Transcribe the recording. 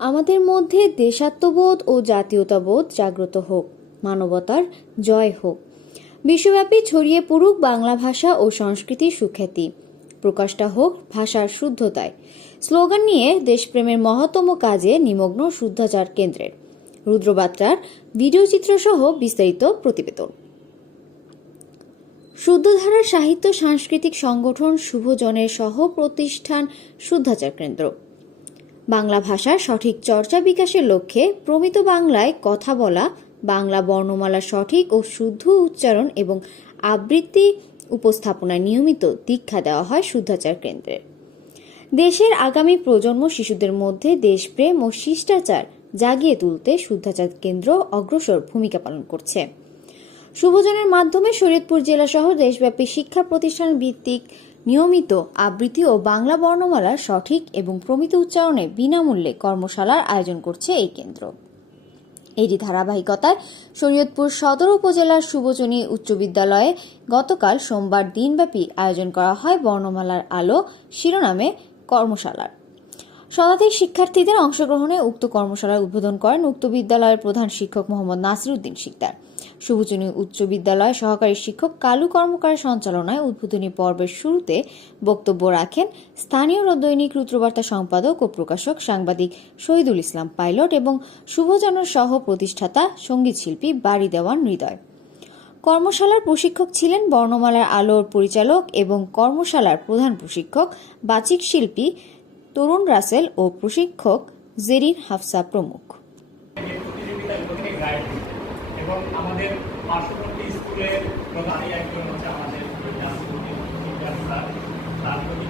আমাদের মধ্যে দেশাত্মবোধ ও জাতীয়তাবোধ জাগ্রত হোক, মানবতার জয় হোক। বিশ্বব্যাপী ছড়িয়ে পড়ুক বাংলা ভাষা ও সংস্কৃতির সুখ্যাতি। প্রকাশটা হোক ভাষার শুদ্ধতায়। স্লোগান নিয়ে দেশপ্রেমের মহত্তম কাজে নিমগ্ন শুদ্ধাচার কেন্দ্রের। রুদ্রবার্তার ভিডিও চিত্রসহ বিস্তারিত প্রতিবেদন। শুদ্ধধারার সাহিত্য সাংস্কৃতিক সংগঠন শুভজনের সহ প্রতিষ্ঠান শুদ্ধাচার কেন্দ্র। বাংলা ভাষার সঠিক চর্চা বিকাশের লক্ষ্যে প্রমিত বাংলায় কথা বলা, বাংলা বর্ণমালার সঠিক ও শুদ্ধ উচ্চারণ এবং আবৃত্তি উপস্থাপনায় নিয়মিত দীক্ষা দেওয়া হয় শুদ্ধাচার কেন্দ্রে। দেশের আগামী প্রজন্ম শিশুদের মধ্যে দেশপ্রেম ও শিষ্টাচার জাগিয়ে তুলতে শুদ্ধাচার কেন্দ্র অগ্রসর ভূমিকা পালন করছে। শুভজনের মাধ্যমে শরীয়তপুর জেলা সহ দেশব্যাপী শিক্ষা প্রতিষ্ঠান ভিত্তিক নিয়মিত আবৃত্তি ও বাংলা বর্ণমালার সঠিক এবং প্রমিত উচ্চারণে বিনামূল্যে কর্মশালার আয়োজন করছে এই কেন্দ্র। এরই ধারাবাহিকতায় শরীয়তপুর সদর উপজেলার সুবচনী উচ্চ বিদ্যালয়ে গতকাল সোমবার দিনব্যাপী আয়োজন করা হয় বর্ণমালার আলো শিরোনামে কর্মশালার। শতাধিক শিক্ষার্থীদের অংশগ্রহণে উক্ত কর্মশালার উদ্বোধন করেন উক্ত বিদ্যালয়ের প্রধান শিক্ষক মোহাম্মদ নাসিরুদ্দিন শিকদার। শুভজনী উচ্চ বিদ্যালয় সহকারী শিক্ষক কালু কর্মকার সঞ্চালনায় উদ্বোধনী পর্বের শুরুতে বক্তব্য রাখেন স্থানীয় দৈনিক রুদ্রবার্তা সম্পাদক ও প্রকাশক সাংবাদিক শহীদুল ইসলাম পাইলট এবং শুভজনের সহ প্রতিষ্ঠাতা সংগীত শিল্পী বাড়ি দেওয়ান হৃদয়। কর্মশালার প্রশিক্ষক ছিলেন বর্ণমালার আলোর পরিচালক এবং কর্মশালার প্রধান প্রশিক্ষক বাচিক শিল্পী তরুণ রাসেল ও প্রশিক্ষক জেরিন হাফসা প্রমুখ। স্কুলের তার প্রতি